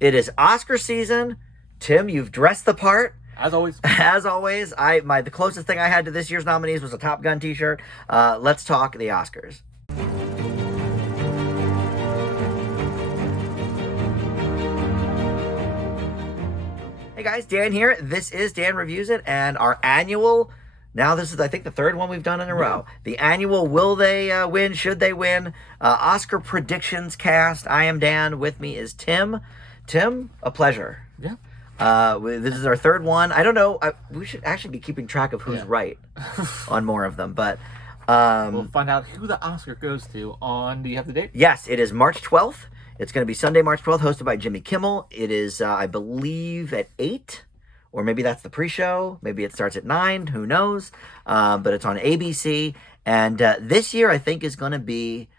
It is Oscar season. Tim, you've dressed the part. As always. As always, the closest thing I had to this year's nominees was a Top Gun t-shirt. Let's talk the Oscars. Hey guys, Dan here. This is Dan Reviews It, and our annual, now this is I think the third one we've done in a row. The annual Will They Win, Should They Win? Oscar Predictions Cast. I am Dan. With me is Tim. Tim, a pleasure. Yeah. This is our third one. I don't know. We should actually be keeping track of who's right on more of them, but we'll find out who the Oscar goes to on. Do you have the date? Yes, it is March 12th. It's going to be Sunday, March 12th, hosted by Jimmy Kimmel. It is, I believe, at 8, or maybe that's the pre-show. Maybe it starts at 9. Who knows? But it's on ABC. And this year, I think, is going to be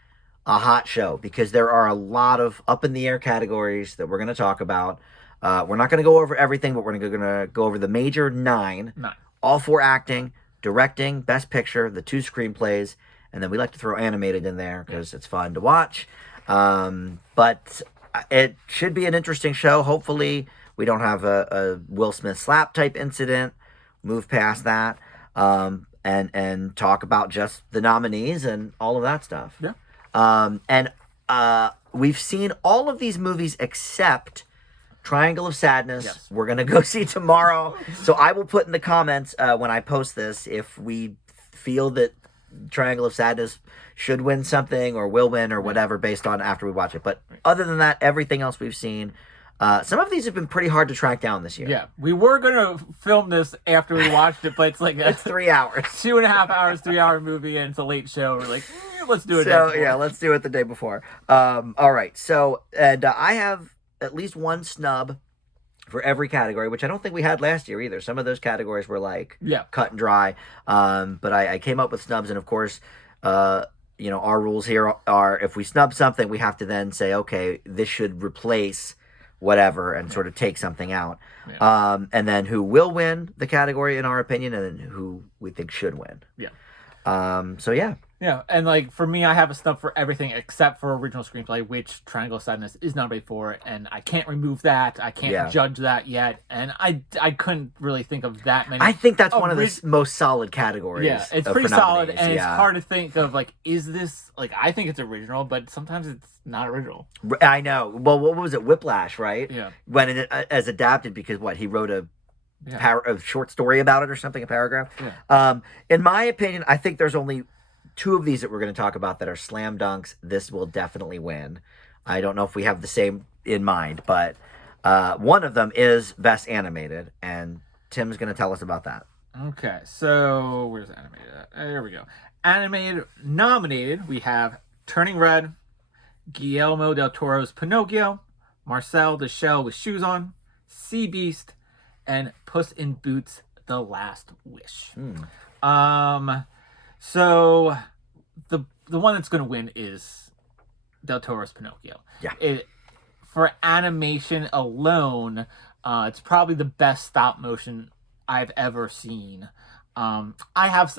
a hot show because there are a lot of up-in-the-air categories that we're going to talk about. We're not going to go over everything, but we're going to go over the major 9. All 4 acting, directing, best picture, the 2 screenplays, and then we like to throw animated in there because it's fun to watch. But it should be an interesting show. Hopefully we don't have a Will Smith slap type incident. Move past that, and talk about just the nominees and all of that stuff. And we've seen all of these movies except Triangle of Sadness. We're going to go see tomorrow. So I will put in the comments when I post this if we feel that Triangle of Sadness should win something or will win or whatever based on after we watch it. But other than that, everything else we've seen, some of these have been pretty hard to track down this year. Yeah, we were going to film this after we watched it, but it's like it's 3 hours. 2.5 hours, 3-hour movie, and it's a late show. We're like, let's do it. So, yeah, let's do it the day before. All right. So, and I have at least one snub for every category, which I don't think we had last year either. Some of those categories were like cut and dry. But I came up with snubs, and of course, our rules here are if we snub something, we have to then say, okay, this should replace whatever and sort of take something out. And then who will win the category in our opinion, and then who we think should win. Yeah, and like for me, I have a snub for everything except for original screenplay, which Triangle of Sadness is nominated for, and I can't remove that. I can't judge that yet, and I couldn't really think of that many. I think that's one of the most solid categories. Yeah, it's pretty solid, and it's hard to think of like, is this like? I think it's original, but sometimes it's not original. I know. Well, what was it? Whiplash, right? Yeah. When it as adapted because he wrote a short story about it or something, a paragraph. In my opinion, I think there's only 2 of these that we're going to talk about that are slam dunks. This will definitely win. I don't know if we have the same in mind, but one of them is Best Animated, and Tim's going to tell us about that. Okay, so where's Animated at? There we go. Animated nominated, we have Turning Red, Guillermo del Toro's Pinocchio, Marcel the Shell with Shoes On, Sea Beast, and Puss in Boots: The Last Wish. So the one that's going to win is Del Toro's Pinocchio. For animation alone, it's probably the best stop motion I've ever seen. I have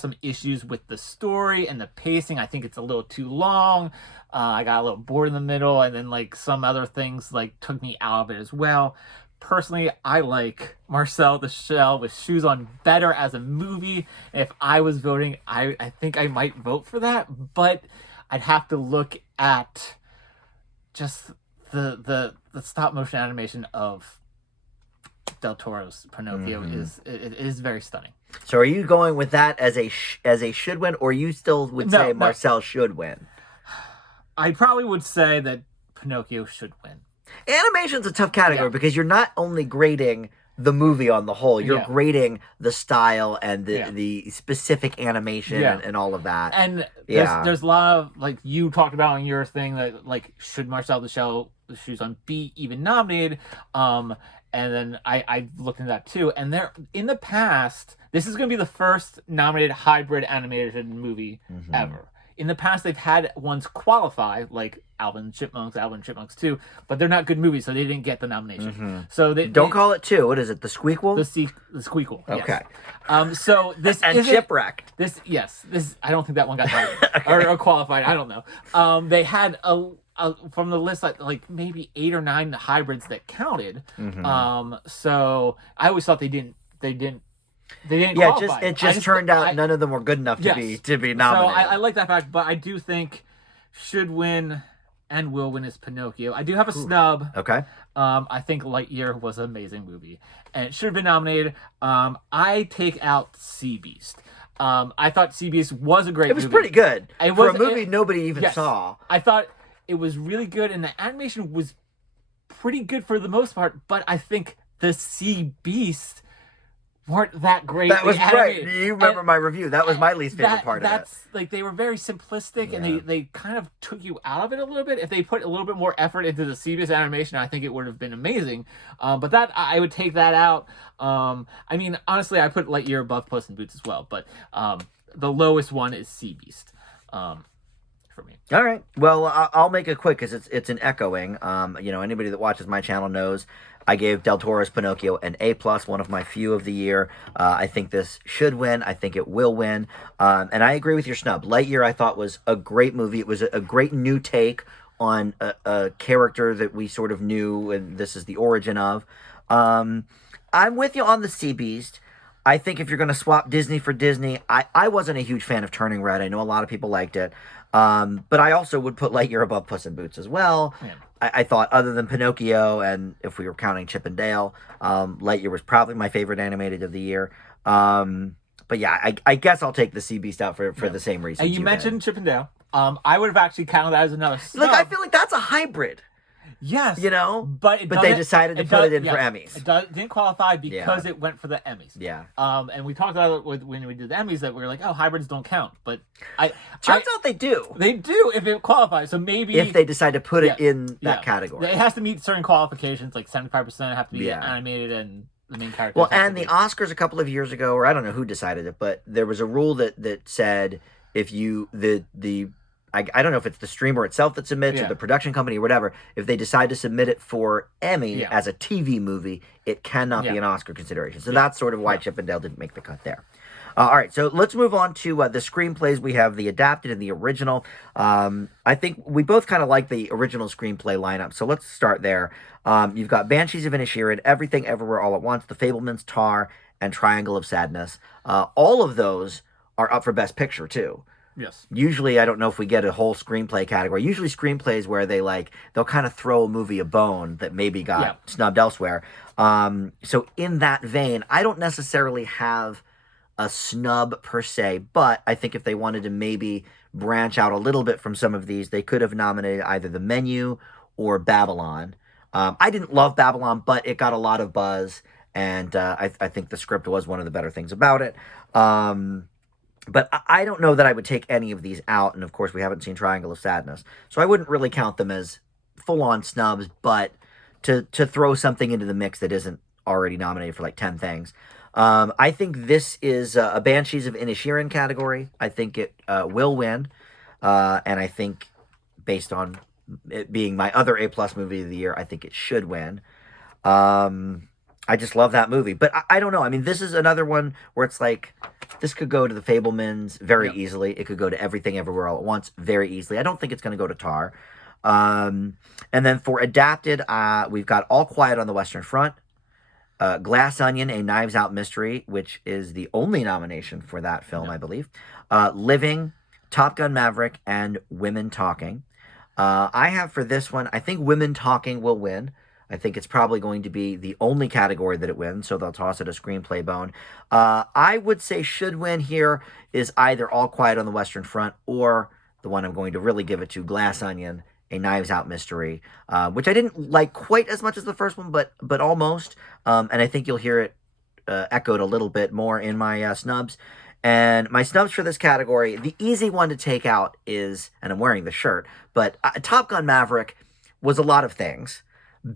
some issues with the story and the pacing. I think it's a little too long. I got a little bored in the middle, and then like some other things like took me out of it as well. Personally, I like Marcel the Shell with Shoes On better as a movie. If I was voting, I think I might vote for that, but I'd have to look at just the stop motion animation of Del Toro's Pinocchio is very stunning. So are you going with that as a should win, or you still would say Marcel should win? I probably would say that Pinocchio should win. Animation's a tough category because you're not only grading the movie on the whole, you're grading the style and the specific animation and all of that. And there's a lot of, like you talked about in your thing, that like, should Marcel the Shell with Shoes On be even nominated? And then I looked into that too. And there, in the past, this is going to be the first nominated hybrid animated movie ever. In the past, they've had ones qualify, like Alvin and Chipmunks 2, but they're not good movies, so they didn't get the nomination. So they don't call it 2. What is it? The Squeakquel? The Squeakquel. Okay. Yes. So this and Shipwrecked. This I don't think that one got or qualified. I don't know. They had from the list, like maybe 8 or 9 hybrids that counted. Mm-hmm. So I always thought they didn't Yeah, qualify. it just turned out none of them were good enough to Yes. be So nominated. I like that fact, but I do think should win and will win is Pinocchio. I do have a snub. Okay. I think Lightyear was an amazing movie, and it should have been nominated. I take out Sea Beast. I thought Sea Beast was a great movie. It was pretty good. It For was a movie nobody even saw. I thought it was really good, and the animation was pretty good for the most part, but I think the Sea Beast weren't that great. That was right. You remember my review. That was my least favorite part of it. That's like they were very simplistic, and they kind of took you out of it a little bit. If they put a little bit more effort into the Sea Beast animation, I think it would have been amazing. But that I would take that out. I mean, honestly, I put Lightyear above Puss in Boots as well, but the lowest one is Sea Beast. For me. All right. Well, I'll make it quick because it's an echoing. Anybody that watches my channel knows I gave Del Toro's Pinocchio an A+, one of my few of the year. I think this should win. I think it will win. And I agree with your snub. Lightyear, I thought, was a great movie. It was a great new take on a character that we sort of knew, and this is the origin of. I'm with you on the Sea Beast. I think if you're going to swap Disney for Disney, I wasn't a huge fan of Turning Red. I know a lot of people liked it. But I also would put Lightyear above Puss in Boots as well. Yeah. I thought other than Pinocchio, and if we were counting Chip and Dale, Lightyear was probably my favorite animated of the year. But yeah, I guess I'll take the Sea Beast out for the same reason. And you mentioned Chip and Dale. I would have actually counted that as another snub. Like, I feel like that's a hybrid. Yes. But they decided to put it in for Emmys. It didn't qualify because it went for the Emmys. Yeah. And we talked about it when we did the Emmys that we were like, oh, hybrids don't count. But turns out they do. They do if it qualifies. So maybe if they decide to put it in that category. It has to meet certain qualifications, like 75% have to be animated and the main character. Well, and the Oscars a couple of years ago, or I don't know who decided it, but there was a rule that said if you I don't know if it's the streamer itself that submits or the production company or whatever. If they decide to submit it for Emmy as a TV movie, it cannot be an Oscar consideration. So that's sort of why Chip and Dale didn't make the cut there. All right, so let's move on to the screenplays. We have the adapted and the original. I think we both kind of like the original screenplay lineup, so let's start there. You've got Banshees of Inisherin, Everything Everywhere All at Once, The Fabelmans, Tar, and Triangle of Sadness. All of those are up for Best Picture, too. Yes. Usually, I don't know if we get a whole screenplay category. Usually screenplays where they'll kind of throw a movie a bone that maybe got snubbed elsewhere. So in that vein, I don't necessarily have a snub per se, but I think if they wanted to maybe branch out a little bit from some of these, they could have nominated either The Menu or Babylon. I didn't love Babylon, but it got a lot of buzz, and I think the script was one of the better things about it. But I don't know that I would take any of these out, and of course we haven't seen Triangle of Sadness, so I wouldn't really count them as full-on snubs, but to throw something into the mix that isn't already nominated for like 10 things. I think this is a Banshees of Inisherin category. I think it will win, and I think based on it being my other A+ movie of the year, I think it should win. I just love that movie, but I don't know. I mean, this is another one where it's like, this could go to The Fabelmans very easily. It could go to Everything Everywhere All at Once very easily. I don't think it's going to go to Tar. And then for adapted, we've got All Quiet on the Western Front, Glass Onion, A Knives Out Mystery, which is the only nomination for that film, I believe. Living, Top Gun Maverick, and Women Talking. I have for this one, I think Women Talking will win. I think it's probably going to be the only category that it wins, so they'll toss it a screenplay bone. I would say should win here is either All Quiet on the Western Front or the one I'm going to really give it to, Glass Onion, A Knives Out Mystery, which I didn't like quite as much as the first one, but almost. And I think you'll hear it echoed a little bit more in my snubs. And my snubs for this category, the easy one to take out is, and I'm wearing the shirt, but Top Gun Maverick was a lot of things.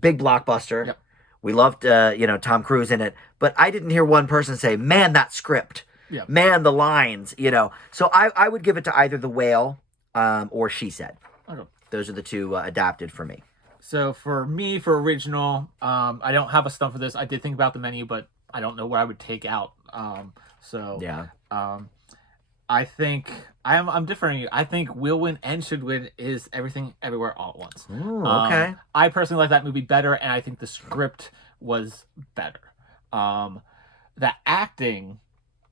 Big blockbuster. Yep. We loved, Tom Cruise in it, but I didn't hear one person say, man, that script, man, the lines, So I would give it to either The Whale or She Said. Okay. Those are the two adapted for me. So for me, for original, I don't have a snub for this. I did think about The Menu, but I don't know what I would take out. I think I'm differing. I think will win and should win is Everything Everywhere All at Once. Ooh, okay. I personally like that movie better, and I think the script was better. The acting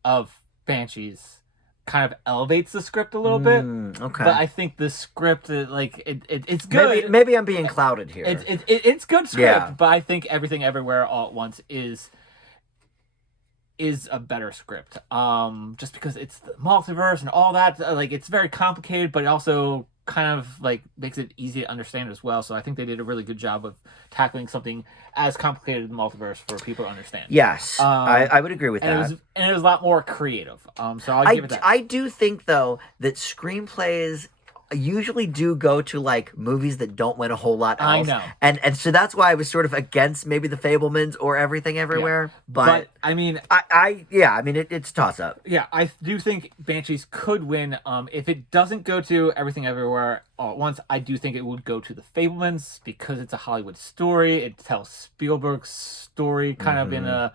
of Banshees kind of elevates the script a little bit. Okay. But I think the script, it's good. Maybe I'm being clouded here. It's good script, but I think Everything Everywhere All at Once is a better script. Just because it's the multiverse and all that, like it's very complicated, but it also kind of like makes it easy to understand as well. So I think they did a really good job of tackling something as complicated as the multiverse for people to understand. Yes, I would agree with that. It was a lot more creative. So I'll give it that. I do think though that screenplays usually do go to like movies that don't win a whole lot else. I know. And so that's why I was sort of against maybe The Fabelmans or Everything Everywhere. Yeah. But I mean, it's a toss up. Yeah, I do think Banshees could win. If it doesn't go to Everything Everywhere All at Once, I do think it would go to The Fabelmans because it's a Hollywood story. It tells Spielberg's story kind of in a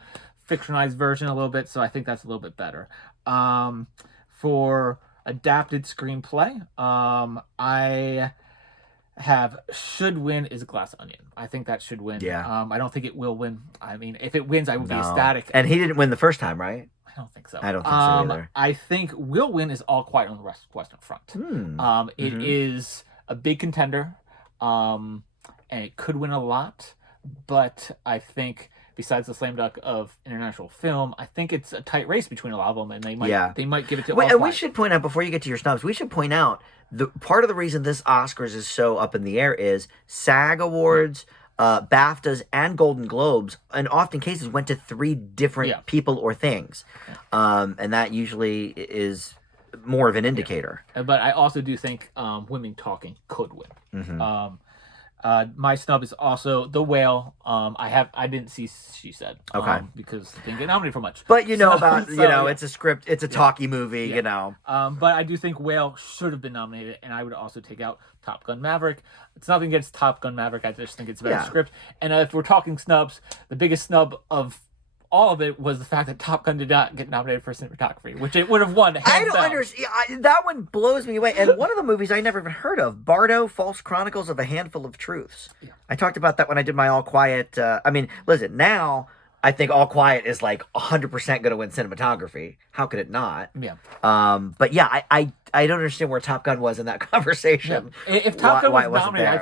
fictionalized version a little bit. So I think that's a little bit better. For adapted screenplay, I have should win is Glass Onion. I think that should win. Yeah. I don't think it will win. I mean, if it wins, I will be ecstatic. And he didn't win the first time, right? I don't think so. I don't think so either. I think will win is All Quiet on the Western Front. It is a big contender, and it could win a lot. But I think besides the slam dunk of international film, I think it's a tight race between a lot of them, and they might give it to. And we should point out before you get to your snubs, we should point out the part of the reason this Oscars is so up in the air is SAG Awards, BAFTAs, and Golden Globes, in often cases went to 3 different people or things, and that usually is more of an indicator. But I also do think Women Talking could win. My snub is also The Whale. I didn't see She Said. Because it didn't get nominated for much. But it's a script, it's a talkie movie, you know. But I do think Whale should have been nominated, and I would also take out Top Gun Maverick. It's nothing against Top Gun Maverick. I just think it's a better script. And if we're talking snubs, the biggest snub of all of it was the fact that Top Gun did not get nominated for cinematography, which it would have won. I don't understand. That one blows me away. And one of the movies I never even heard of, Bardo, False Chronicles of a Handful of Truths. Yeah. I talked about that when I did my All Quiet. Listen, now I think All Quiet is like 100% going to win cinematography. How could it not? Yeah. I don't understand where Top Gun was in that conversation. Yeah. If Top Gun was nominated, I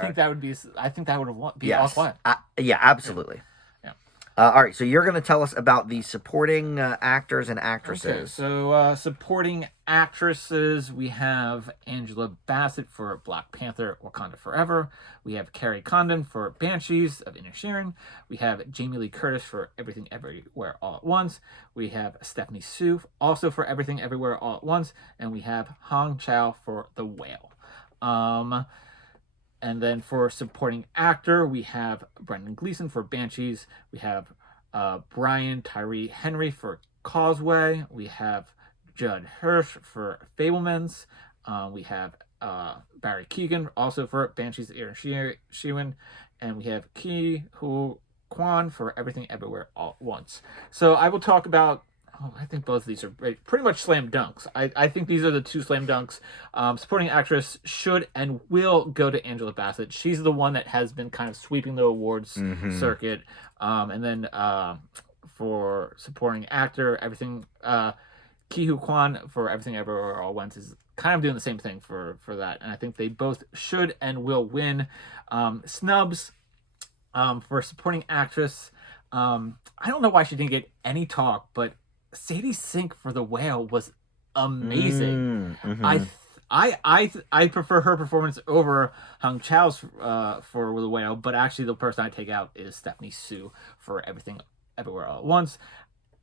think that would have won. All Quiet. Absolutely. All right, so you're going to tell us about the supporting actors and actresses. Okay, so supporting actresses, we have Angela Bassett for Black Panther, Wakanda Forever. We have Carrie Condon for Banshees of Inisherin. We have Jamie Lee Curtis for Everything Everywhere All at Once. We have Stephanie Hsu also for Everything Everywhere All at Once. And we have Hong Chow for The Whale. And then for supporting actor, we have Brendan Gleeson for Banshees. We have Brian Tyree Henry for Causeway. We have Judd Hirsch for Fabelmans. We have Barry Keoghan also for Banshees of Inisherin. And we have Ki Hu Kwan for Everything Everywhere All at Once. So I will talk about I think both of these are pretty much slam dunks. I think these are the 2 slam dunks. Supporting actress should and will go to Angela Bassett. She's the one that has been kind of sweeping the awards circuit. And then for supporting actor, Ki Hu Kwan for Everything Everywhere All at Once is kind of doing the same thing for that. And I think they both should and will win. Snubs for supporting actress. I don't know why she didn't get any talk, but Sadie Sink for The Whale was amazing. I prefer her performance over Hong Chow's for The Whale, but actually the person I take out is Stephanie Hsu for Everything Everywhere All at Once.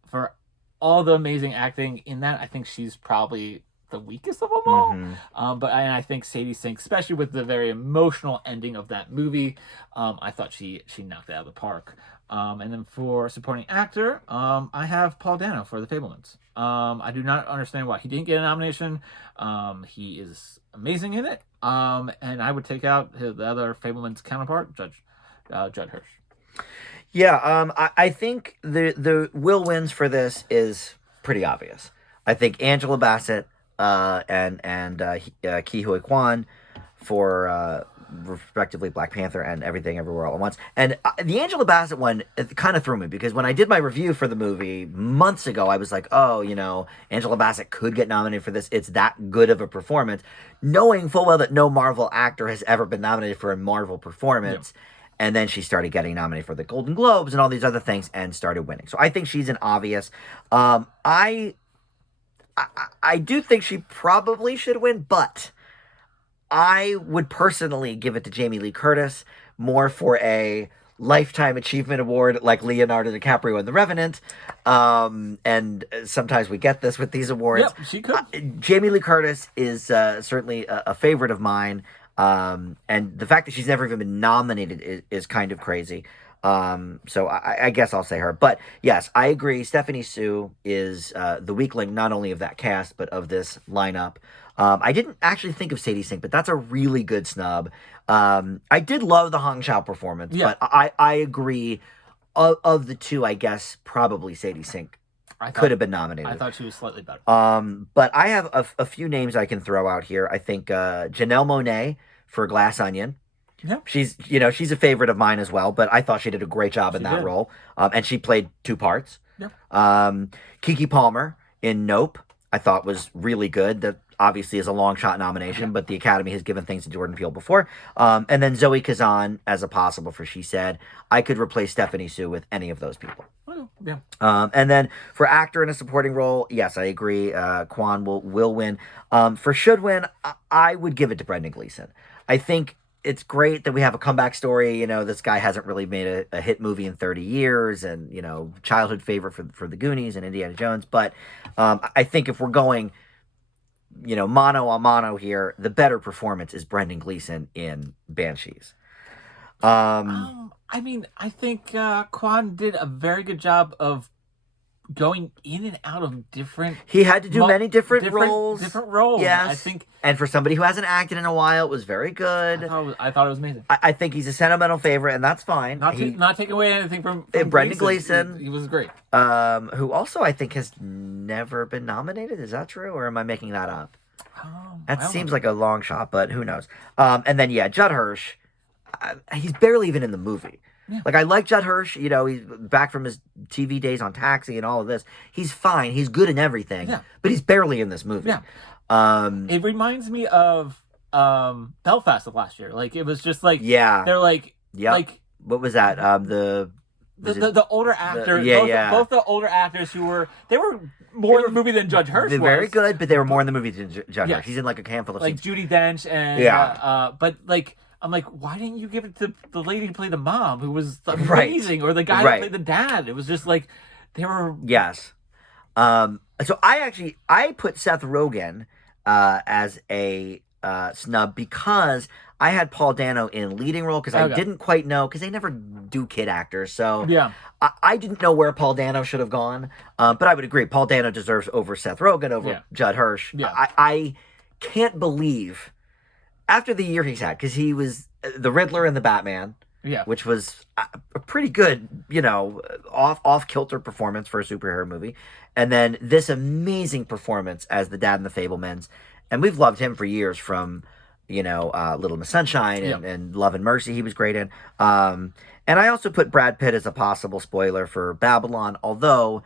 For all the amazing acting in that, I think she's probably the weakest of them all. But I think Sadie Sink, especially with the very emotional ending of that movie, I thought she knocked it out of the park. And then for supporting actor, I have Paul Dano for The Fabelmans. I do not understand why he didn't get a nomination. He is amazing in it. And I would take out the other Fabelmans counterpart, Judd Hirsch. Yeah, I think the will wins for this is pretty obvious. I think Angela Bassett Ke Huy Quan for respectively Black Panther and Everything Everywhere All at Once. And the Angela Bassett one, it kind of threw me because when I did my review for the movie months ago, I was like, oh, Angela Bassett could get nominated for this. It's that good of a performance, knowing full well that no Marvel actor has ever been nominated for a Marvel performance. Yeah. And then she started getting nominated for the Golden Globes and all these other things and started winning. So I think she's an obvious. I do think she probably should win, but I would personally give it to Jamie Lee Curtis more for a Lifetime Achievement Award like Leonardo DiCaprio in The Revenant. And sometimes we get this with these awards. Yep, she could. Jamie Lee Curtis is certainly a favorite of mine. And the fact that she's never even been nominated is kind of crazy. So I guess I'll say her. But yes, I agree. Stephanie Sue is the weak link, not only of that cast, but of this lineup. I didn't actually think of Sadie Sink, but that's a really good snub. I did love the Hong Chau performance, but I agree. Of the two, I guess probably Sadie Sink could have been nominated. I thought she was slightly better. But I have a few names I can throw out here. I think Janelle Monáe for Glass Onion. Yeah. She's a favorite of mine as well, but I thought she did a great job in that role. And she played two parts. Yeah. Keke Palmer in Nope, I thought was really good. That obviously is a long shot nomination, but the Academy has given things to Jordan Peele before. And then Zoe Kazan as a possible for She Said. I could replace Stephanie Sue with any of those people. Oh, yeah. And then for actor in a supporting role, yes, I agree. Kwan will win. For should win, I would give it to Brendan Gleeson. I think it's great that we have a comeback story. This guy hasn't really made a hit movie in 30 years and, childhood favorite for the Goonies and Indiana Jones. But I think if we're going, mano a mano here, the better performance is Brendan Gleeson in Banshees. I think Kwan did a very good job of going in and out of different. He had to do many different roles. Different roles. Yes. I think. And for somebody who hasn't acted in a while, it was very good. I thought it was amazing. I think he's a sentimental favorite, and that's fine. Not taking away anything from Brendan Gleeson. He was great. Who also I think has never been nominated. Is that true, or am I making that up? That seems like a long shot, but who knows? And then Judd Hirsch. He's barely even in the movie. Yeah. Like, I like Judd Hirsch. He's back from his TV days on Taxi and all of this. He's fine. He's good in everything. Yeah. But he's barely in this movie. Yeah. It reminds me of Belfast of last year. Like, it was just like, they're like, what was that? The older actors, both the older actors who were more in the movie than Judge Hirsch was. They're very good, but they were more in the movie than Judge Hirsch. He's in like a handful of scenes. Like Judi Dench and but like, I'm like, why didn't you give it to the lady who played the mom, who was amazing, or the guy who played the dad? It was just like they were. Yes. So I put Seth Rogen as a snub because I had Paul Dano in leading role because I didn't quite know, because they never do kid actors. So I didn't know where Paul Dano should have gone. But I would agree, Paul Dano deserves over Seth Rogen, over Judd Hirsch. Yeah. I can't believe, after the year he's had, because he was the Riddler in the Batman, which was a pretty good, off-kilter performance for a superhero movie. And then this amazing performance as the dad in The Fabelmans. And we've loved him for years from, Little Miss Sunshine and Love and Mercy he was great in. And I also put Brad Pitt as a possible spoiler for Babylon, although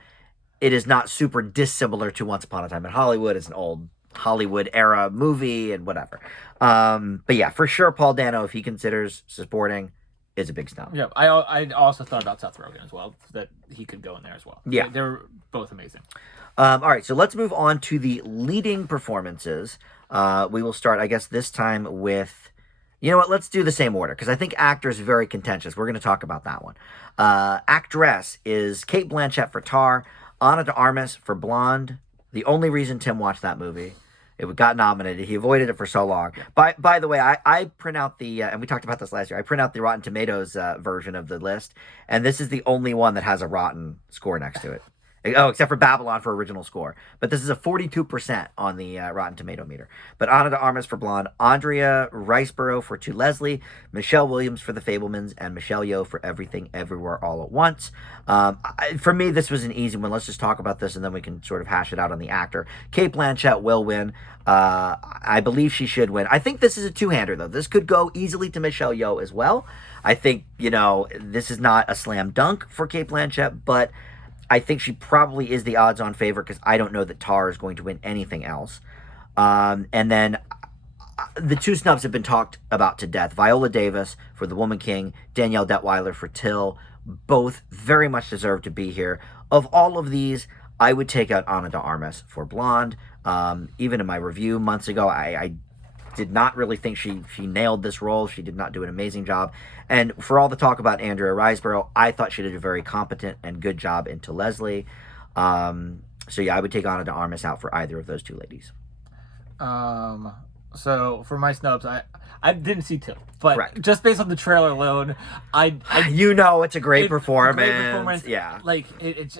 it is not super dissimilar to Once Upon a Time in Hollywood. It's an old Hollywood era movie and whatever. But yeah, for sure, Paul Dano, if he considers supporting, is a big snub. Yeah, I also thought about Seth Rogen as well, that he could go in there as well. Yeah. They're both amazing. All right, so let's move on to the leading performances. We will start, I guess, this time with, let's do the same order, because I think actor is very contentious. We're going to talk about that one. Actress is Cate Blanchett for Tar, Ana de Armas for Blonde. The only reason Tim watched that movie, it got nominated. He avoided it for so long. By the way, I print out the, and we talked about this last year, I print out the Rotten Tomatoes version of the list, and this is the only one that has a rotten score next to it. Oh, except for Babylon for original score. But this is a 42% on the Rotten Tomato meter. But Ana de Armas for Blonde, Andrea Riceborough for To Leslie, Michelle Williams for The Fablemans, and Michelle Yeoh for Everything Everywhere All at Once. For me, this was an easy one. Let's just talk about this, and then we can sort of hash it out on the actor. Cate Blanchett will win. I believe she should win. I think this is a two-hander, though. This could go easily to Michelle Yeoh as well. I think, this is not a slam dunk for Cate Blanchett, but I think she probably is the odds-on favorite because I don't know that Tar is going to win anything else. And then the two snubs have been talked about to death. Viola Davis for The Woman King, Danielle Detweiler for Till. Both very much deserve to be here. Of all of these, I would take out Ana de Armas for Blonde. Even in my review months ago, I did not really think she nailed this role. She did not do an amazing job. And for all the talk about Andrea Riseborough, I thought she did a very competent and good job into Leslie. So yeah, I would take Ana de Armas out for either of those two ladies. So for my snubs, I didn't see Till, but Correct. Just based on the trailer alone, it's a great performance. A great performance. Yeah, like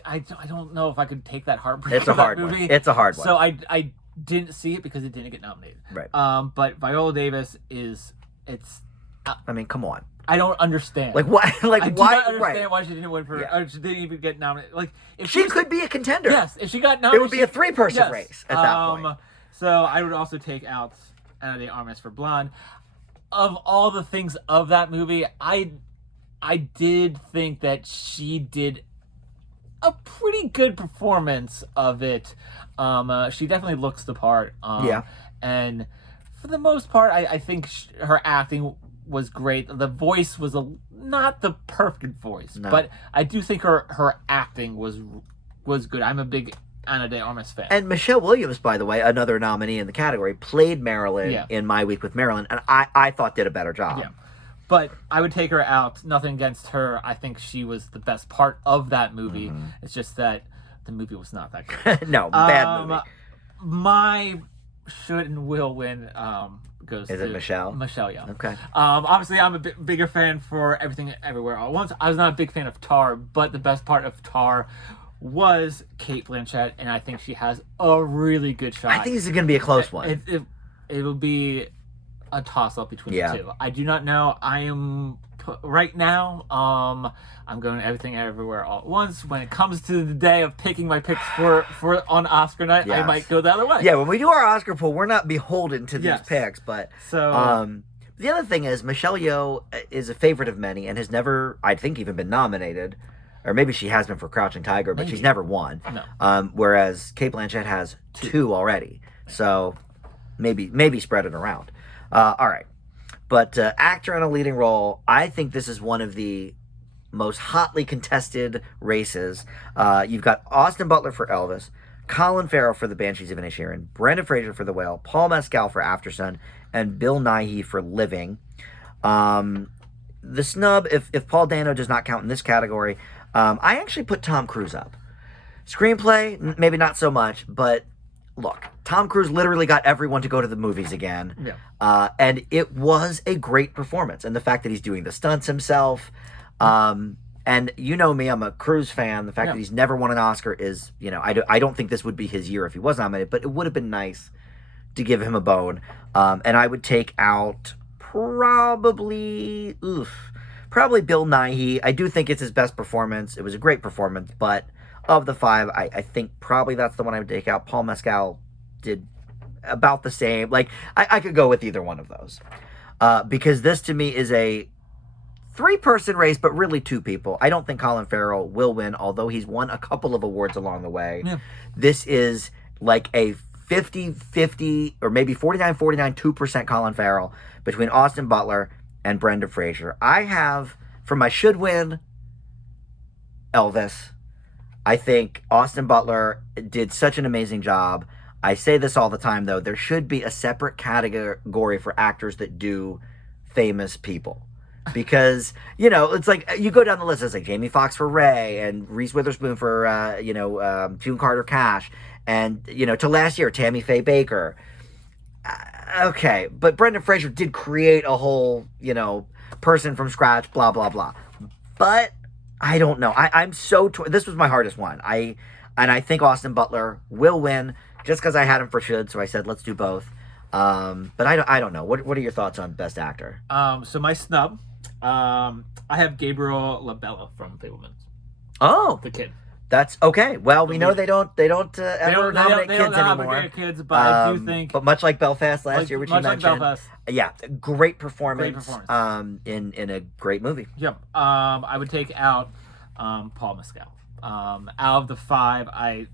I don't know if I could take that heartbreak. It's a hard movie. one. It's a hard one. So I didn't see it because it didn't get nominated. Right. But Viola Davis I mean, come on. I don't understand. Like what? Like I do why? not understand Right. why she didn't win for. Yeah. Or she didn't even get nominated. Like if She could be a contender. Yes, if she got nominated, It would be a three-person race at that point. So I would also take out Ana de Armas for Blonde. Of all the things of that movie, I did think that she did a pretty good performance of it. She definitely looks the part. Yeah. And for the most part, I think her acting was great. The voice was not the perfect voice, but I do think her acting was good. I'm a big Ana de Armas fan. And Michelle Williams, by the way, another nominee in the category, played Marilyn in My Week with Marilyn, and I thought did a better job. Yeah. But I would take her out. Nothing against her. I think she was the best part of that movie. Mm-hmm. It's just that the movie was not that good. No, bad movie. My should and will win goes to... Is it Michelle? Michelle, yeah. Okay. Obviously, I'm a bigger fan for Everything Everywhere All at Once. I was not a big fan of Tar, but the best part of Tar was Cate Blanchett, and I think she has a really good shot. I think this is going to be a close one. It'll be a toss-up between the two. I do not know. I am right now. I'm going Everything Everywhere All at Once. When it comes to the day of picking my picks for on Oscar night, I might go the other way. Yeah, when we do our Oscar poll, we're not beholden to these picks. But so the other thing is, Michelle Yeoh is a favorite of many and has never, I think, even been nominated. Or maybe she has been for Crouching Tiger, but she's never won. No. Whereas Cate Blanchett has two already. So maybe spread it around. All right. But actor in a leading role, I think this is one of the most hotly contested races. You've got Austin Butler for Elvis, Colin Farrell for The Banshees of Inisherin, Brendan Fraser for The Whale, Paul Mescal for Aftersun, and Bill Nighy for Living. The snub, if Paul Dano does not count in this category, I actually put Tom Cruise up. Screenplay, maybe not so much, but look, Tom Cruise literally got everyone to go to the movies again. Yeah. And it was a great performance. And the fact that he's doing the stunts himself, and you know me, I'm a Cruise fan. The fact that he's never won an Oscar is, I don't think this would be his year if he was nominated, but it would have been nice to give him a bone. And I would take out probably Bill Nighy. I do think it's his best performance. It was a great performance, but of the five, I think probably that's the one I would take out. Paul Mescal did about the same. Like, I could go with either one of those. Because this, to me, is a three-person race, but really two people. I don't think Colin Farrell will win, although he's won a couple of awards along the way. Yeah. This is like a 50-50, or maybe 49-49, 2% Colin Farrell between Austin Butler and Brendan Fraser. I have, for my should win, Elvis. I think Austin Butler did such an amazing job. I say this all the time, though. There should be a separate category for actors that do famous people. Because, it's like, you go down the list, it's like Jamie Foxx for Ray, and Reese Witherspoon for, June Carter Cash, and, to last year, Tammy Faye Baker. Okay, but Brendan Fraser did create a whole, person from scratch, blah, blah, blah. But I don't know. I'm so... this was my hardest one. I and I think Austin Butler will win just because I had him for should, so I said let's do both. But I don't know. What are your thoughts on Best Actor? So my snub, I have Gabriel Labella from Fabelmans. Oh, The kid. that's okay. Well, we know they don't ever nominate kids anymore. Kids, but I do think. But much like Belfast last year, which you mentioned, yeah, great performance. In a great movie. Yep. I would take out Paul Mescal. Out of the 5,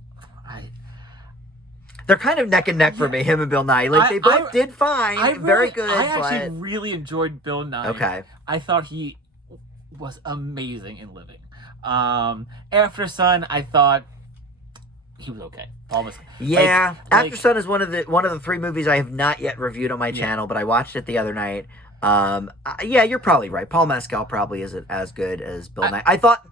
They're kind of neck and neck for me, him and Bill Nye. Like they both did fine, very good. I actually really enjoyed Bill Nye. Okay. I thought he was amazing in Living. After Sun, I thought he was okay. Almost. Yeah, After Sun is one of the 3 movies I have not yet reviewed on my channel, but I watched it the other night. Yeah, you're probably right. Paul Mescal probably isn't as good as Bill Nye. I thought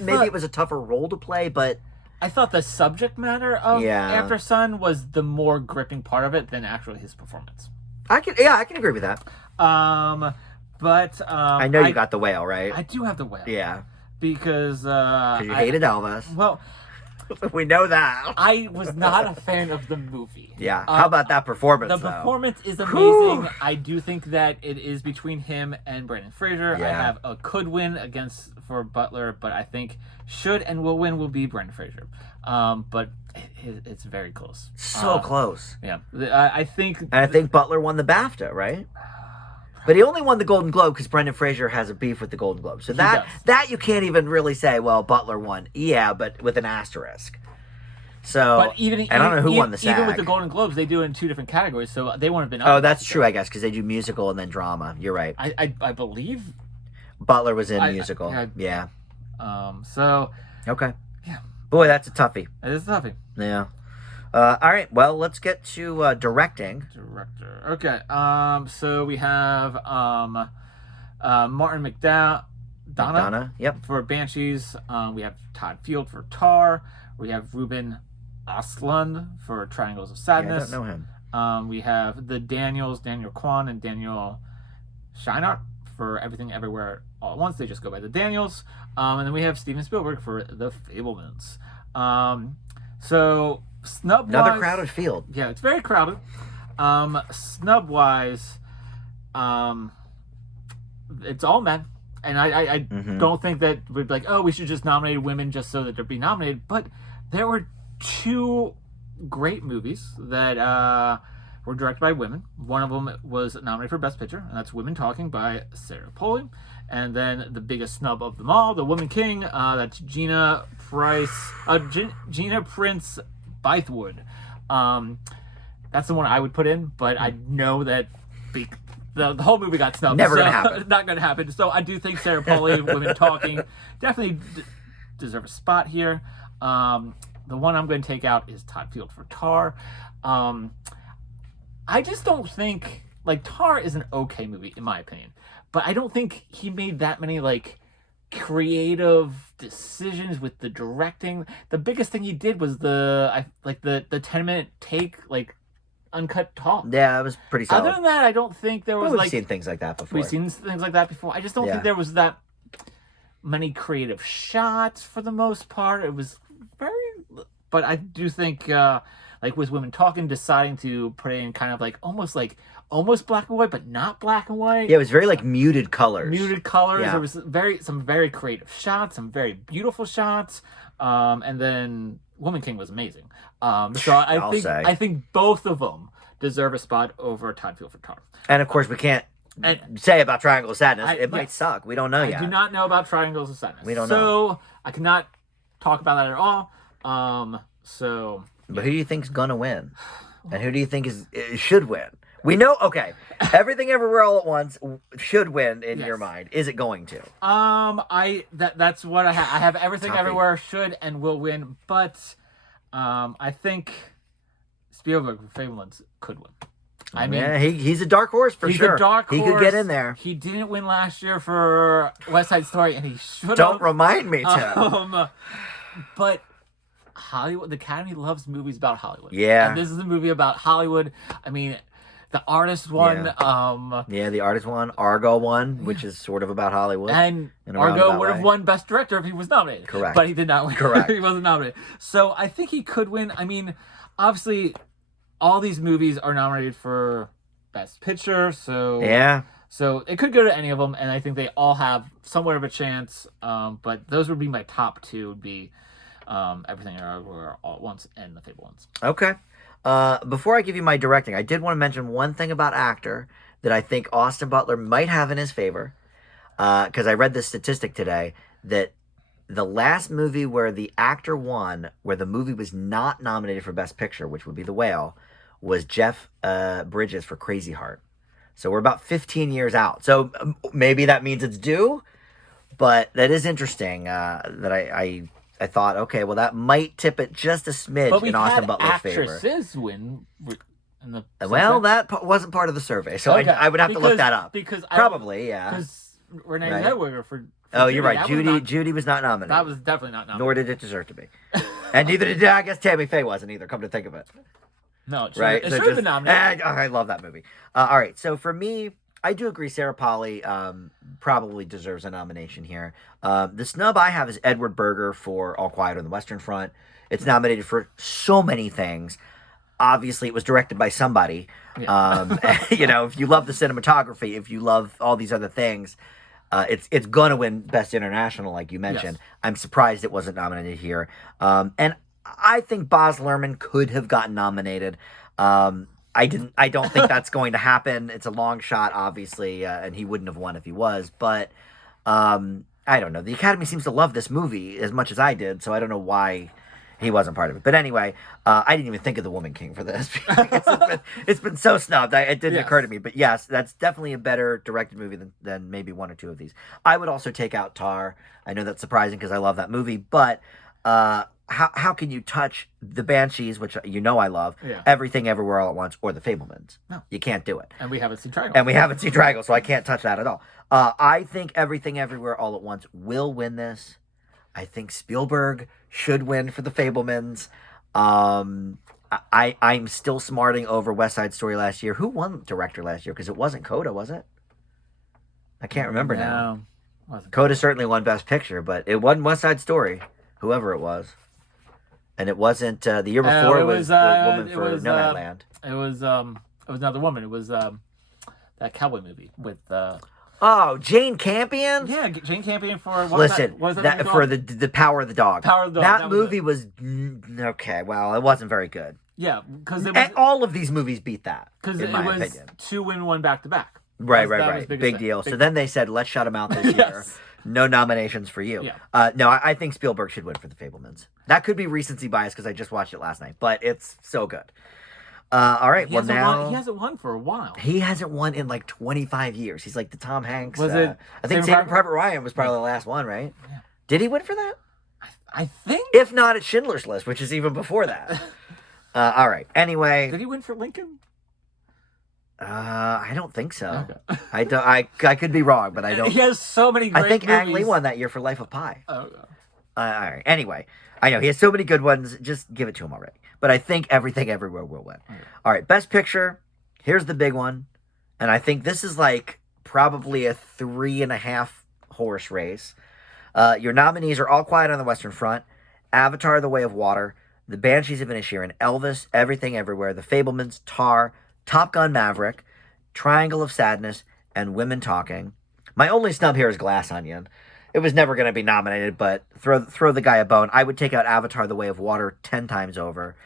maybe it was a tougher role to play, but I thought the subject matter of After Sun was the more gripping part of it than actually his performance. I can agree with that. But I know you got The Whale, right? I do have The Whale. Yeah. Because you hated Elvis. Well, we know that. I was not a fan of the movie. Yeah. How about that performance, The though? performance is amazing. I do think that it is between him and Brendan Fraser. Yeah. I have a could win for Butler, but I think should and will win will be Brendan Fraser. But it's very close. So close. Yeah. I think... And I think Butler won the BAFTA, right? But he only won the Golden Globe because Brendan Fraser has a beef with the Golden Globe. So that you can't even really say, well, Butler won. Yeah, but with an asterisk. So, but I don't know who won the SAG. Even with the Golden Globes, they do it in 2 different categories, so they wouldn't have been up. Oh, that's true, I guess, because they do musical and then drama. You're right. I believe Butler was in musical. Yeah. So. Okay. Yeah. Boy, that's a toughie. It is a toughie. Yeah. All right. Well, let's get to directing. Director. Okay. So we have Martin McDonough. Yep. For Banshees. We have Todd Field for Tar. We have Ruben Östlund for Triangles of Sadness. Yeah, I don't know him. We have the Daniels, Daniel Kwan and Daniel Scheinert for Everything Everywhere All at Once. They just go by the Daniels. And then we have Steven Spielberg for The Fabelmans. So snub wise, another crowded field. Yeah, it's very crowded. Snub wise, it's all men. And I don't think that we'd be like, oh, we should just nominate women just so that they'd be nominated. But there were 2 great movies that were directed by women. One of them was nominated for Best Picture, and that's Women Talking by Sarah Polley. And then the biggest snub of them all, The Woman King, that's Gina Prince Bythewood. That's the one I would put in, but I know that the whole movie got snubbed. Never gonna happen. Not gonna happen. So I do think Sarah Polley, Women Talking, definitely deserve a spot here. The one I'm going to take out is Todd Field for Tar. I just don't think Tar is an okay movie in my opinion, but I don't think he made that many creative decisions with the directing. The biggest thing he did was the 10-minute take uncut talk. Yeah, it was pretty solid. Other than that, I don't think there was we've seen things like that before. We've seen things like that before. I just don't think there was that many creative shots for the most part. It was very, but I do think with Women Talking, deciding to put it in kind of almost black and white, but not black and white. Yeah, it was very muted colors. Muted colors. Yeah. There was some very creative shots, some very beautiful shots, and then Woman King was amazing. So I think both of them deserve a spot over Todd Field for Tar. And of course, we can't say about Triangle of Sadness. It might suck. We don't know yet. I do not know about Triangles of Sadness. We don't know. So I cannot talk about that at all. But who do you think's gonna win? And who do you think should win? We know. Okay, Everything Everywhere All at Once should win in your mind. Is it going to? That's what I have. I have Everything Everywhere should and will win, but I think Spielberg for Fabelmans could win. I mean, yeah, he's a dark horse for sure. He's a dark horse. He could get in there. He didn't win last year for West Side Story, and he should have. Don't remind me, Tim. But Hollywood, the Academy loves movies about Hollywood. Yeah. And this is a movie about Hollywood. I mean, The Artist won. Yeah, The Artist won. Argo won, which is sort of about Hollywood. And in a Argo roundabout would have way. won Best Director if he was nominated. Correct. But he did not win. Correct. He wasn't nominated. So I think he could win. I mean, obviously, all these movies are nominated for Best Picture, so Yeah. So it could go to any of them, and I think they all have somewhat of a chance. But those would be my top two. Would be Everything Everywhere All at Once and The Fable Ones. Okay. Before I give you my directing, I did want to mention one thing about actor that I think Austin Butler might have in his favor. Because I read this statistic today that the last movie where the actor won, where the movie was not nominated for Best Picture, which would be The Whale, was Jeff Bridges for Crazy Heart. So we're about 15 years out. So maybe that means it's due, but that is interesting that I thought, okay, well, that might tip it just a smidge in Austin Butler's favor. But actresses win in the... Well, that wasn't part of the survey, so okay. I would have to look that up. Because Probably, yeah. Because Renee Right. Zellweger for Oh, you're right. Judy, Judy was not nominated. that was definitely not nominated. Nor did it deserve to be. And neither did, I guess, Tammy Faye wasn't either, come to think of it. No, it should, Right? it So should have been nominated. I love that movie. All right, so for me, I do agree Sarah Polley probably deserves a nomination here. The snub I have is Edward Berger for All Quiet on the Western Front. It's nominated for so many things. Obviously, it was directed by somebody. Yeah. If you love the cinematography, if you love all these other things, it's going to win Best International, like you mentioned. Yes. I'm surprised it wasn't nominated here. And I think Baz Luhrmann could have gotten nominated. I don't think that's going to happen. It's a long shot, obviously, and he wouldn't have won if he was. But I don't know. The Academy seems to love this movie as much as I did, so I don't know why he wasn't part of it. But anyway, I didn't even think of The Woman King for this. It's been so snubbed. It didn't occur to me. But yes, that's definitely a better directed movie than maybe one or two of these. I would also take out Tar. I know that's surprising because I love that movie. But how can you touch The Banshees, which I love, Everything Everywhere All at Once, or The Fabelmans? No. You can't do it. And we haven't seen Triangle. So I can't touch that at all. I think Everything Everywhere All at Once will win this. I think Spielberg should win for The Fabelmans. I'm still smarting over West Side Story last year. Who won director last year? Because it wasn't Coda, was it? I can't remember now. Coda certainly won Best Picture, but it wasn't West Side Story, whoever it was. And it wasn't the year before. It was the woman for Nomadland. It was another woman. It was that cowboy movie with. Oh, Jane Campion? Yeah, Jane Campion for... Listen, for the Power of the Dog. Power of the Dog. That movie was... Okay, well, it wasn't very good. Yeah, because it was... all of these movies beat that, because it was opinion. 2-1 back-to-back. Right. Big deal. So then they said, let's shut him out this year. No nominations for you. Yeah. No, I think Spielberg should win for The Fabelmans. That could be recency bias because I just watched it last night, but it's so good. All right. He hasn't won for a while. He hasn't won in like 25 years. He's like the Tom Hanks. Was it? I think Saving Private Ryan was probably the last one, right? Yeah. Did he win for that? I think. If not, it's Schindler's List, which is even before that. All right. Anyway. Did he win for Lincoln? I don't think so. Okay. I could be wrong, but I don't. He has so many great movies. Ang Lee won that year for Life of Pi. Oh. All right. Anyway, I know he has so many good ones. Just give it to him already. But I think Everything Everywhere will win. Okay. All right, Best Picture. Here's the big one. And I think this is like probably a 3.5 horse race. Your nominees are All Quiet on the Western Front, Avatar: The Way of Water, The Banshees of Inisherin, Elvis, Everything Everywhere, The Fabelmans, Tar, Top Gun Maverick, Triangle of Sadness, and Women Talking. My only snub here is Glass Onion. It was never going to be nominated, but throw the guy a bone. I would take out Avatar: The Way of Water 10 times over.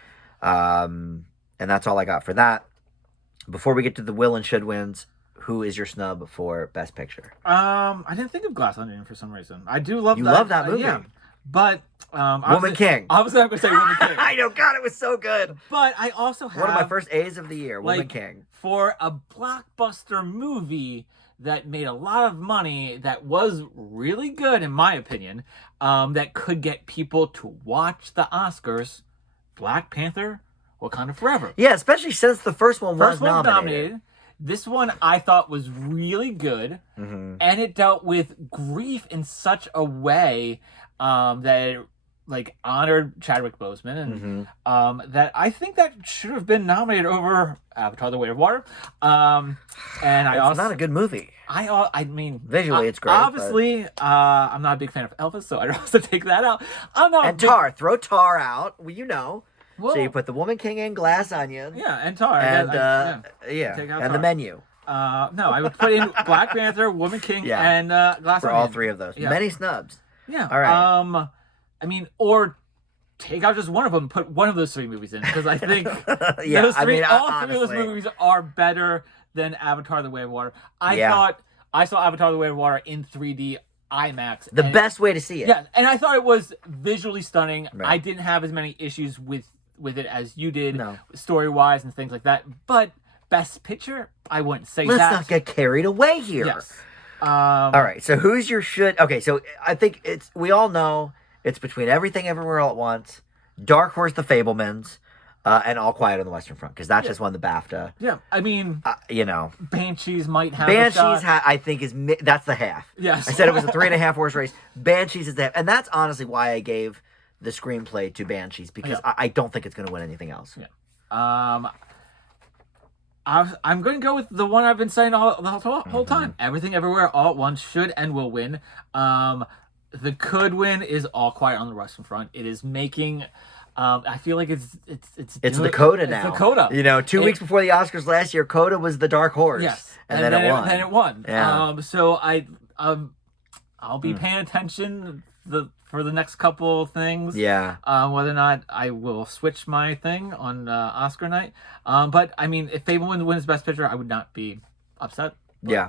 And that's all I got for that. Before we get to the will and should wins, who is your snub for Best Picture? I didn't think of Glass Onion for some reason. I do love that. You love that movie. Yeah. But Woman King. I was not going to say Woman King. I know, God, it was so good. But I also have one of my first A's of the year, Woman King. For a blockbuster movie that made a lot of money, that was really good in my opinion, that could get people to watch the Oscars, Black Panther, Wakanda Forever. Yeah, especially since the first one was nominated. This one I thought was really good, and it dealt with grief in such a way that like honored Chadwick Boseman, and Mm-hmm. that I think that should have been nominated over Avatar: The Way of Water. And I It's also not a good movie. I mean, Visually, it's great, Obviously, I'm not a big fan of Elvis, so I'd also take that out. I'm not. And Tar, throw Tar out. Well, you know. Well, So you put The Woman King in, Glass Onion. yeah, and Tar. And yeah. Take out and Tar. The Menu. No, I would put in Black Panther, Woman King, and Glass for Onion. all three of those. Yeah. Many snubs. Yeah. All right. I mean, or take out just one of them, put one of those three movies in, because I think Yeah, those three, I mean, all honestly, three of those movies are better than Avatar: The Way of Water. I thought I saw Avatar: The Way of Water in 3D IMAX. The best way to see it. Yeah, and I thought it was visually stunning. Right. I didn't have as many issues with it as you did, No. story-wise and things like that. But Best Picture, I wouldn't say Let's that. not get carried away here. Yes. All right. So who's your should? Okay. So I think we all know it's between Everything Everywhere All at Once, Dark Horse, The Fabelmans, and All Quiet on the Western Front, because that just won the BAFTA. Yeah, I mean, Banshees might have Banshees, a shot. I think that's the half. Yes. I said it was a 3.5 horse race. Banshees is the half, and that's honestly why I gave the screenplay to Banshees, because I don't think it's going to win anything else. Yeah. I'm going to go with the one I've been saying the whole time. Everything Everywhere All at Once should and will win. The could win is All Quiet on the Western Front. It is making. I feel like it's the Coda now. It's the Coda. You know, 2 weeks before the Oscars last year, Coda was the dark horse. Yes, and then it won. Then it won. Yeah. So I'll be paying attention for the next couple things. Yeah. Whether or not I will switch my thing on Oscar night. But I mean, if Fableman wins Best Picture, I would not be upset. But... Yeah.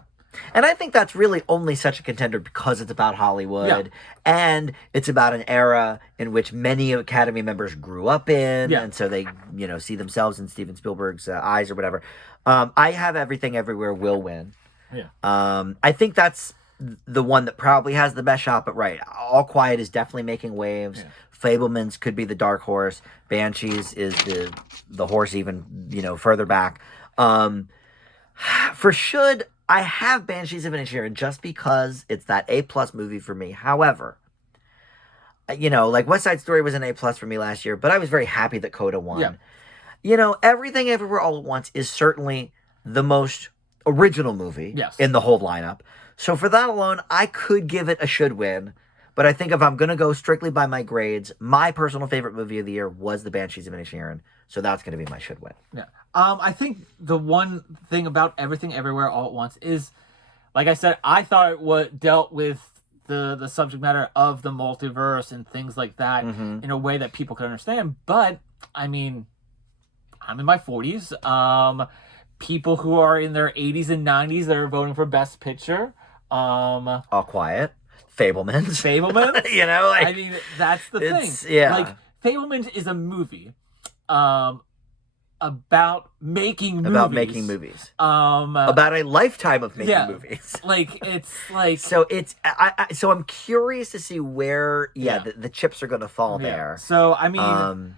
And I think that's really only such a contender because it's about Hollywood, and it's about an era in which many Academy members grew up in, and so they, see themselves in Steven Spielberg's eyes or whatever. I have Everything Everywhere will win. Yeah. I think that's the one that probably has the best shot, but right, All Quiet is definitely making waves. Yeah. Fabelmans could be the dark horse. Banshees is the horse even, further back. For should, I have Banshees of Inisherin just because it's that A+ movie for me. However, like West Side Story was an A+ for me last year, but I was very happy that Coda won. Yeah. Everything Everywhere All at Once is certainly the most original movie in the whole lineup. So for that alone, I could give it a should win. But I think if I'm going to go strictly by my grades, my personal favorite movie of the year was The Banshees of Inisherin. So that's going to be my should win. Yeah. I think the one thing about Everything Everywhere All at Once is, like I said, I thought it dealt with the subject matter of the multiverse and things like that in a way that people could understand. But, I mean, I'm in my 40s. People who are in their 80s and 90s that are voting for Best Picture. All Quiet. Fabelmans. I mean, that's the thing. Yeah. Like, Fabelmans is a movie about making movies. About a lifetime of making movies. Like, it's like... So so I'm curious to see where, the chips are going to fall there. So, I mean...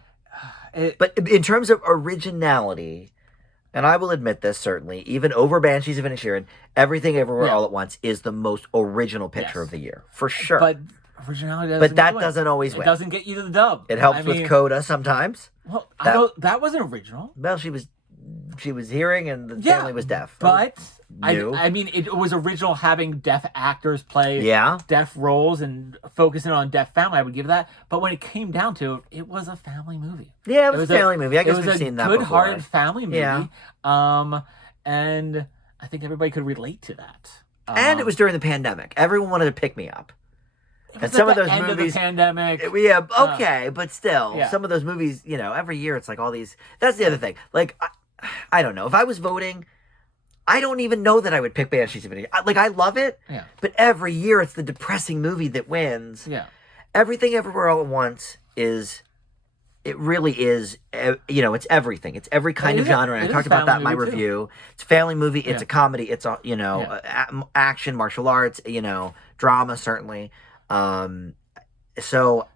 but in terms of originality... And I will admit this, certainly, even over Banshees of Inisherin, Everything Everywhere All at Once is the most original picture of the year, for sure. But originality doesn't doesn't always win. It doesn't get you to the dub. It helps with Coda sometimes. Well, that wasn't original. Well, she was hearing and the family was deaf. But I mean, it was original having deaf actors play deaf roles and focusing on deaf family. I would give that. But when it came down to it, it was a family movie. Yeah, it was a family movie. I guess we've seen that before. It was a good-hearted family movie. Yeah. And I think everybody could relate to that. And it was during the pandemic. Everyone wanted to pick me up. And some of those movies, of the pandemic. Yeah, okay, but still, some of those movies, every year it's like all these. That's the other thing. Like, I don't know. If I was voting, I don't even know that I would pick Banshees of Inisherin. Like, I love it, but every year it's the depressing movie that wins. Yeah. Everything Everywhere All at Once it really is, it's everything. It's every kind of genre. And I talked about that in my review. It's a family movie. It's a comedy. It's, action, martial arts, drama, certainly. So,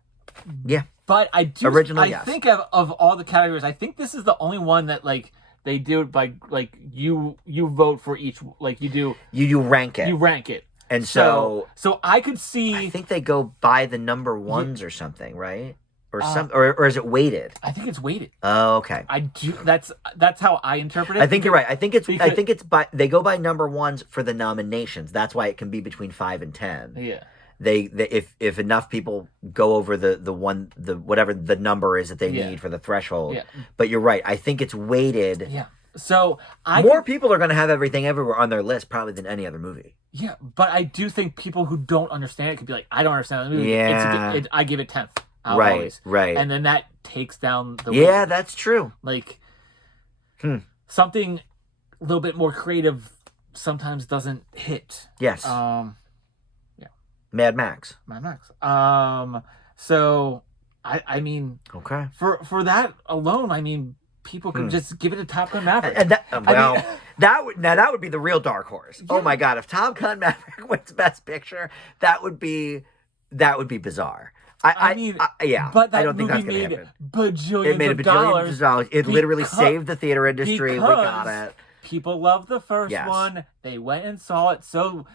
yeah. But I do, original, I think of all the categories, I think this is the only one that, like, they do it by, like, you vote for each, like, you do rank it. And so I could see. I think they go by the number ones or something, right? Or is it weighted? I think it's weighted. Oh, okay. I do. That's how I interpret it. I think you're right. I think it's by they go by number ones for the nominations. That's why it can be between 5 and 10. Yeah. They if enough people go over the whatever the number is that they need for the threshold. Yeah. But you're right. I think it's weighted. Yeah. So more people are going to have Everything Everywhere on their list probably than any other movie. Yeah, but I do think people who don't understand it could be like, I don't understand the movie. Yeah. I give it 10th. Right. And then that takes down the Yeah, weight. that's true. Like something a little bit more creative sometimes doesn't hit. Yes. Yeah. Mad Max. So I mean, okay. For that alone, I mean, people could just give it a Top Gun Maverick. And that would be the real dark horse. Yeah. Oh my God, if Top Gun Maverick wins Best Picture, that would be bizarre. I mean, but I don't think that's going to happen. It made bajillions of dollars. It literally saved the theater industry. We got it. People loved the first one. They went and saw it. So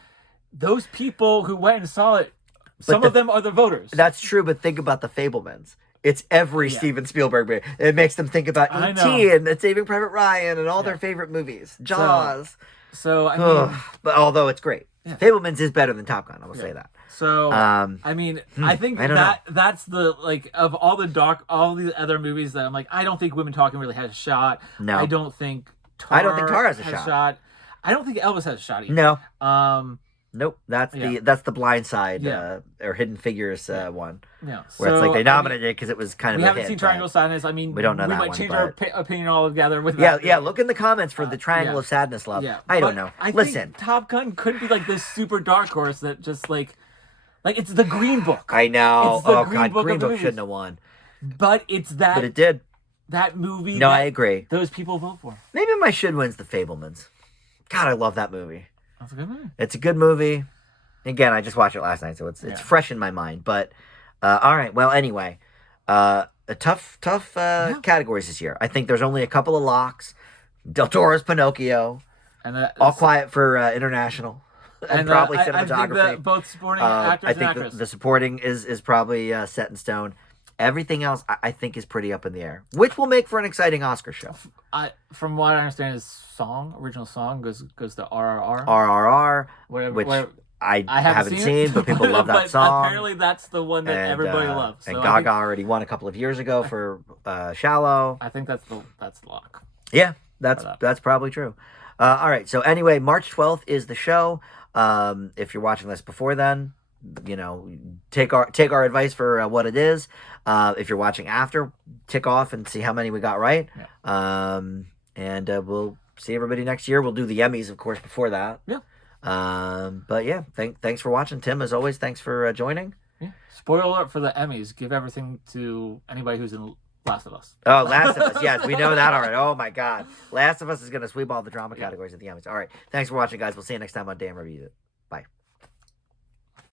those people who went and saw it, some of them are the voters. That's true, but think about the Fabelmans. It's every Steven Spielberg movie. It makes them think about E.T. and Saving Private Ryan and all their favorite movies. Jaws. So I mean, but although it's great, Fabelmans is better than Top Gun. I will say that. So I mean, I think that's the of all the other movies that I'm like, I don't think Women Talking really has a shot. No, I don't think Tar has a shot. I don't think Elvis has a shot either. No. Nope. That's the Blind Side or Hidden Figures one. Yeah. Where it's like they nominated it because it was kind of. We haven't seen Triangle of Sadness. I mean, we don't know that one. We might change our opinion altogether with that. Yeah. Look in the comments for the Triangle of Sadness love. Yeah. I don't know. Listen, think Top Gun could be like this super dark horse that just like it's the Green Book. I know. It's the Green Book shouldn't have won. But it's that. But it did. That movie. No, I agree. Those people vote for. Maybe my should wins The Fabelmans. God, I love that movie. That's a good movie. It's a good movie. Again, I just watched it last night, so it's fresh in my mind. But all right, well, anyway, a tough categories this year. I think there's only a couple of locks: Del Toro's Pinocchio, and All Quiet for International, and probably cinematography. I think both supporting actors and actresses. The supporting is probably set in stone. Everything else, I think, is pretty up in the air, which will make for an exciting Oscar show. From what I understand, is original song goes to RRR. RRR, whatever. I haven't seen but people love that song. Apparently, that's the one that everybody loves. So and Gaga already won a couple of years ago for "Shallow." I think that's the lock. Yeah, that's probably true. All right. So anyway, March 12th is the show. If you're watching this before then, take our advice for what it is. If you're watching after, tick off and see how many we got right. Yeah. And we'll see everybody next year. We'll do the Emmys, of course, before that. Yeah. But yeah, thanks for watching, Tim. As always, thanks for joining. Yeah. Spoiler alert for the Emmys: give everything to anybody who's in Last of Us. Oh, Last of Us. Yes, we know that already. Oh my God, Last of Us is going to sweep all the drama categories at the Emmys. All right, thanks for watching, guys. We'll see you next time on Damn Reviews It. Bye.